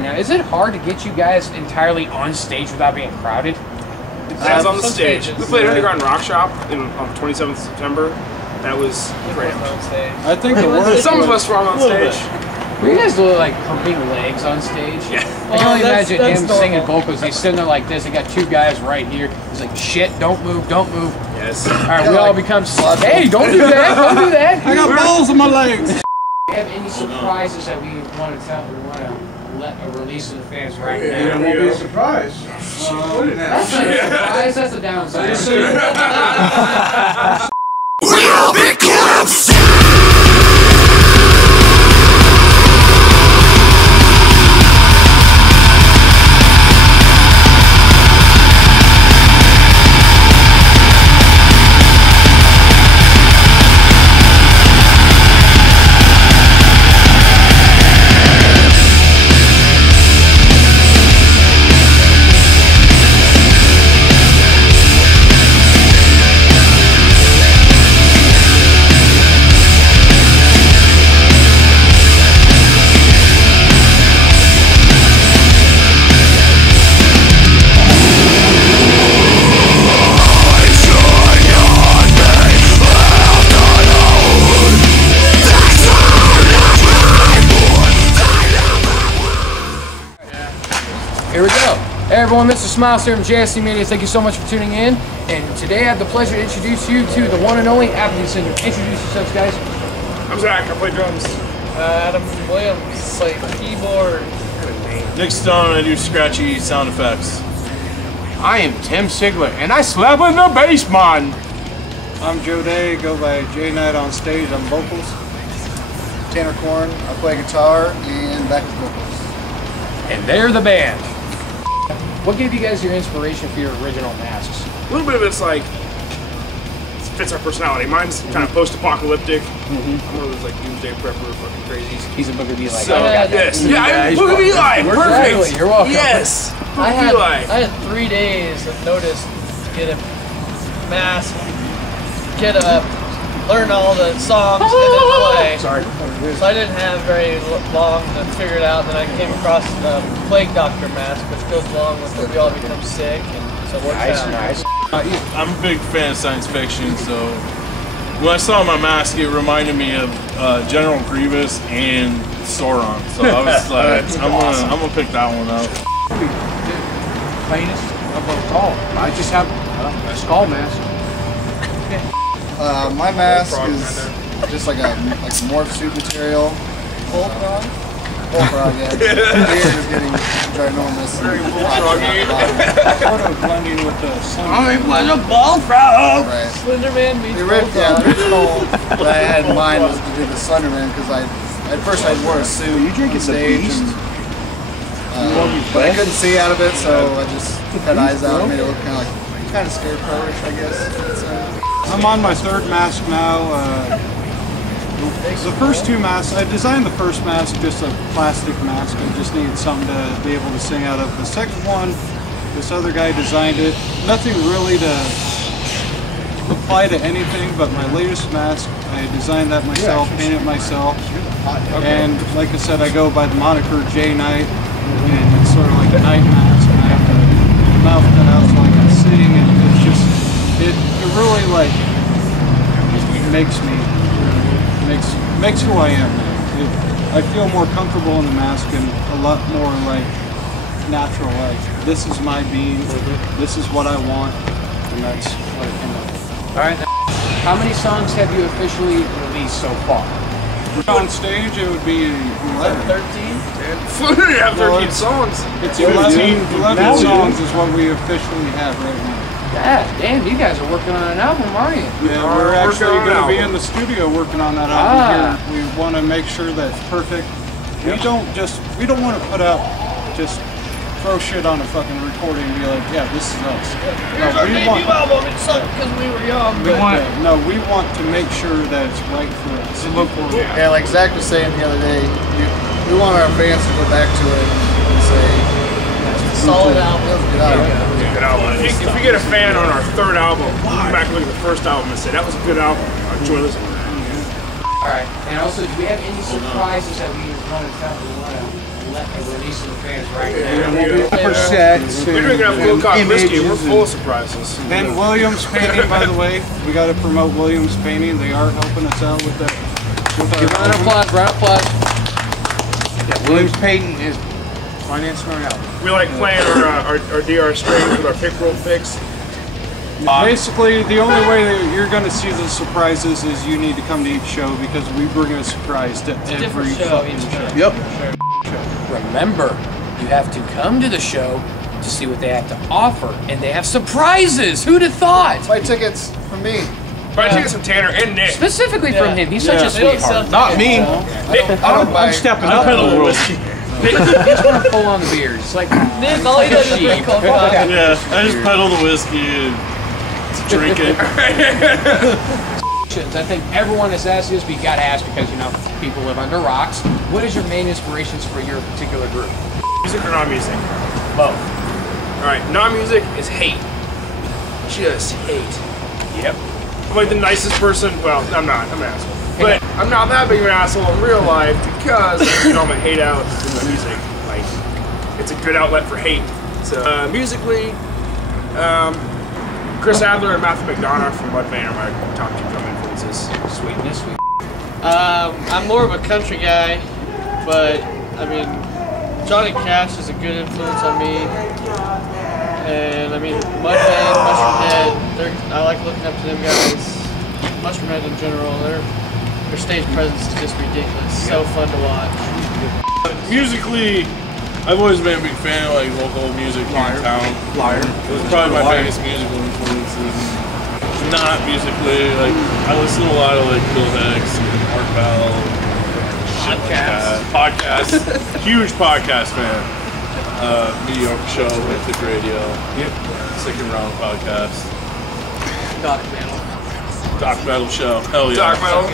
Now, is it hard to get you guys entirely on stage without being crowded? Depends on the stage. We played Underground Rock Shop on 27th September. That was great. I think the worst. Some of us were on stage. Were you guys doing like humping legs on stage? Yeah. I can only imagine him singing vocals. He's sitting there like this. He got two guys right here. He's like, shit, don't move, don't move. Yes. All right, we all become, hey, don't do that, don't do that. I got balls on my legs. Do you have any surprises that we want to tell, we want to let release to the fans right now? It won't be a surprise. That's not a surprise, that's a downside. We'll become Here we go. Hey everyone, this is Smiles here from JSC Media. Thank you so much for tuning in. And today I have the pleasure to introduce you to the one and only Apathy Syndrome. Introduce yourselves, guys. I'm Zach, I play drums. Adam Williams, play keyboard. Nick Stone, I do scratchy sound effects. I am Tim Sigler, and I slap in the bass, man. I'm Joe Day, go by J Knight on stage on vocals. Tanner Corn, I play guitar and backup vocals. And they're the band. What gave you guys your inspiration for your original masks? A little bit of it's like, it fits our personality. Mine's kind of post-apocalyptic. I'm one of those like doomsday prepper fucking crazies. He's a Booker B. Like So, yes. Yeah, I'm Booker B. Live. Perfect. Exactly. You're welcome. Yes. I Booker B. Live. had 3 days of notice to get a mask, get up, learn all the songs, and then play. Sorry. So I didn't have very long to figure it out. Then I came across the Plague Doctor mask, which goes along with the We All Become Sick, and so it works out. Nice. I'm a big fan of science fiction, so when I saw my mask, it reminded me of General Grievous and Sauron. So I was like, I'm gonna pick that one up. Plainest of both all. I just have a skull mask. My mask is just like a morph suit material. Voltron? Bullfrog, yeah. Beard is getting ginormous. Very bullfroggy. Sort of blending with the sun. I was a bullfrog. Right. Slenderman meets The Voltron. original that I had in mind was to do the Slenderman because at first I wore a suit on stage but I couldn't see out of it, so I just cut eyes out and made it look kind of scarecrowish, I guess. I'm on my third mask now. The first two masks, I designed the first mask just a plastic mask. I just needed something to be able to sing out of. The second one, this other guy designed it. Nothing really to apply to anything, but my latest mask, I designed that myself, painted it myself. And like I said, I go by the moniker J Knight, and it's sort of like a night mask. And I have the mouth cut out so I can sing, and it's just, it really like makes me. Makes who I am. I feel more comfortable in the mask and a lot more like natural. Like this is my being. This is what I want, and that's what it came out with. All right. How many songs have you officially released so far? On stage, it would be 11. 13? We have 13 songs. It's 11 songs is what we officially have right now. Yeah, damn, you guys are working on an album, aren't you? Yeah, we're actually going to be in the studio working on that album here. We want to make sure that it's perfect. We don't want to put out just throw shit on a fucking recording and be like, yeah, this is us. Here's our debut album. It sucked because we were young. We want to make sure that it's right for us. Yeah, like Zach was saying the other day, we want our fans to go back to it and say, solid album. That was a good album. If we get a fan on our third album, we'll go back and look at the first album and say, that was a good album. I enjoy listening to that. All right. And also, do we have any surprises that we want to tell? We want to Release the fans right now. Sets We're drinking up full cock whiskey. We're full of surprises. And Williams Painting, by the way, we got to promote Williams Painting. They are helping us out with that. Round of applause, round of applause. Yeah, Williams Painting is financing our album. We like playing our DR strings with our pick roll picks. Basically, the only way that you're going to see the surprises is you need to come to each show because we bring a surprise to every fucking show. Yep. Remember, you have to come to the show to see what they have to offer, and they have surprises. Who'd have thought? Buy tickets from me. But I think it's from Tanner and Nick. Specifically from him. He's such a sweetheart. Not me. I'm stepping up in the world. He just want to pull on the beers. It's like Nick, all he does is drink cold coffee. Yeah, I just pedal the whiskey and drink it. I think everyone has asked this, but you gotta ask because, you know, people live under rocks. What is your main inspirations for your particular group? Music or non-music? Both. Alright, non-music is hate. Just hate. Yep. I'm like the nicest person. Well, I'm not. I'm an asshole. But I'm not that big of an asshole in real life because, you know, I'm a hate out in the music. Like, it's a good outlet for hate. So, musically, Chris Adler and Matthew McDonough from Mudvayne are my top two drum influences. Sweetness, sweet. I'm more of a country guy, but I mean, Johnny Cash is a good influence on me. And I mean, Mudvayne, Mushroomhead, I like looking up to them guys. Mushroomhead in general, their stage presence is just ridiculous. So fun to watch. Musically, I've always been a big fan of like local music here in town. It was probably my biggest musical influences. Not musically, like I listen to a lot of like Bill Hicks and Art Bell. Podcasts. Huge podcast fan. Mediocre Show, Mythic Radio. Yep. Second Round podcast. Doc Metal Show. Hell yeah. Doc Metal.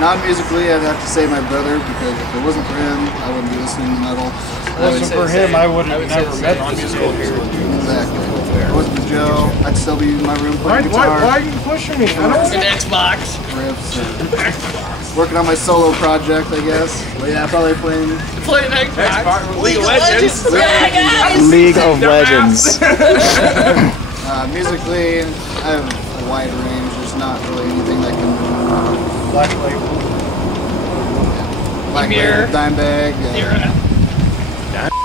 Non-musically, I'd have to say my brother, because if it wasn't for him, I wouldn't be listening to metal. If it wasn't for him, I would have never met this guy. Exactly. If it wasn't for Joe, I'd still be in my room playing guitar. Why are you pushing me? I don't An Xbox. Riffs. Working on my solo project, I guess. But yeah, probably playing. Playing Xbox. League of Legends. Yeah, guys. League of Legends. Musically, I have a wide range. There's not really anything that can. Black Label. Black Label, Dimebag.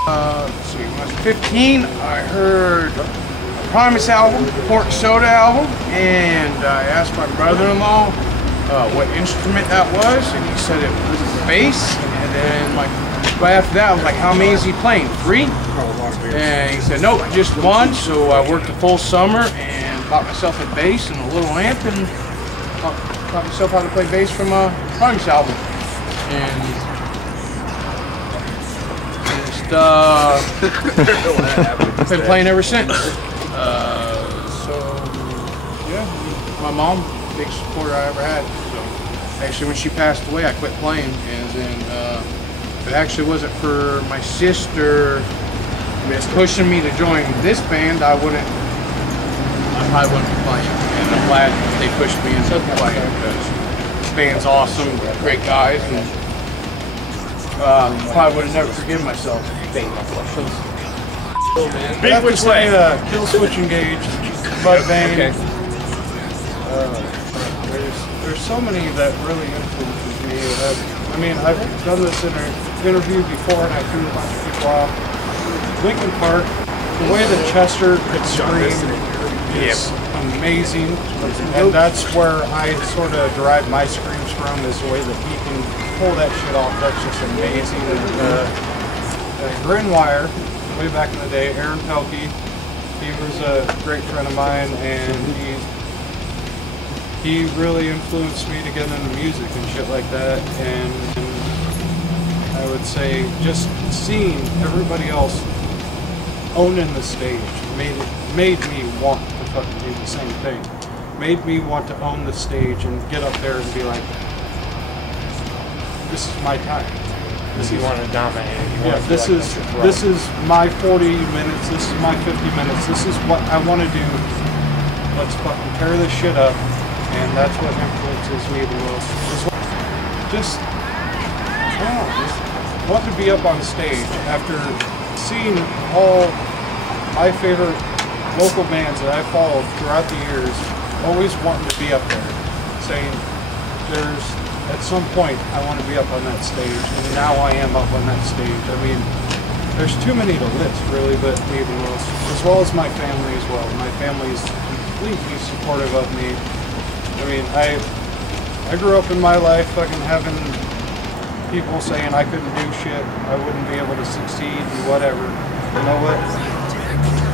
Let's see, when I was 15, I heard a Primus album, Pork Soda album, and I asked my brother-in-law what instrument that was, and he said it was bass. And then, like, right after that, I was like, "How many is he playing? 3?" And he said, "Nope, just 1." So I worked a full summer and bought myself a bass and a little amp, and taught myself how to play bass from a Primus album. And been playing ever since. So yeah, my mom, big supporter I ever had. So actually, when she passed away, I quit playing, and then if it actually wasn't for my sister pushing me to join this band, I probably wouldn't be playing. And I'm glad they pushed me into playing because this band's awesome, great guys, and probably would have never forgiven myself. Big which way? Kill Switch Engage, Mudvayne. There's so many that really influences me. I mean, I've done this interview before, and I threw a bunch of people off. Linkin Park, the way that Chester could scream is amazing, and that's where I sort of derive my screams from. Is the way that he can pull that shit off. That's just amazing. Grinwire, way back in the day, Aaron Pelkey, he was a great friend of mine, and he really influenced me to get into music and shit like that. And I would say just seeing everybody else owning the stage made me want to fucking do the same thing. Made me want to own the stage and get up there and be like, this is my time. You want to dominate. This is my 40 minutes. This is my 50 minutes. This is what I want to do. Let's fucking tear this shit up, and that's what influences me the most. wanting to be up on stage after seeing all my favorite local bands that I followed throughout the years, always wanting to be up there, saying at some point I want to be up on that stage, and now I am up on that stage. I mean, there's too many to list, really, but as well as my family as well. My family is completely supportive of me. I mean, I grew up in my life fucking having people saying I couldn't do shit, I wouldn't be able to succeed, and whatever. You know what?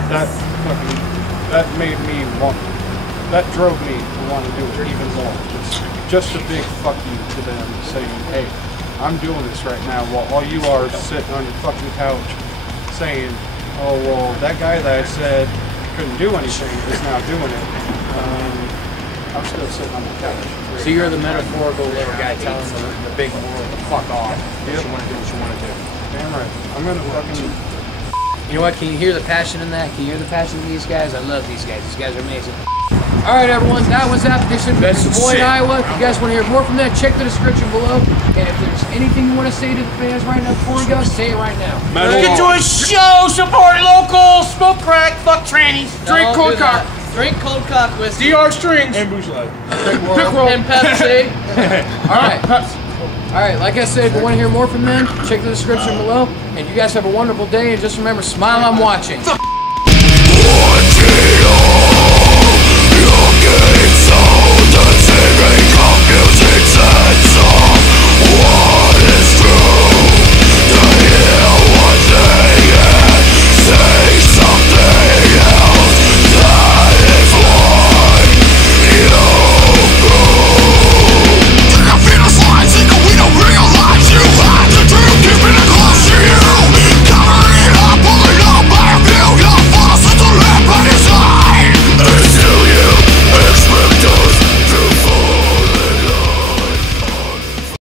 That made me that drove me to want to do it even more. It's just a big fuck you to them, saying, hey, I'm doing this right now, while all you are sitting on your fucking couch saying, oh, well, that guy that I said couldn't do anything is now doing it. I'm still sitting on the couch. So you're the metaphorical little guy telling the big world to fuck off. Yep. You want to do what you want to do. Damn right. I'm gonna fucking... You know what? Can you hear the passion in that? Can you hear the passion in these guys? I love these guys. These guys are amazing. All right, everyone. That was Apathy Syndrome from Des Moines, Iowa. If you guys want to hear more from that, check the description below. And if there's anything you want to say to the fans right now before we go, say it right now. Get to a show, support local, smoke crack, fuck trannies, drink cold cock. Drink cold cock whiskey. DR strings. And Bush Light. And Pepsi. All right, like I said, if you want to hear more from them, check the description below. And you guys have a wonderful day. And just remember, smile, I'm watching. Your gates, so the singing of music's and so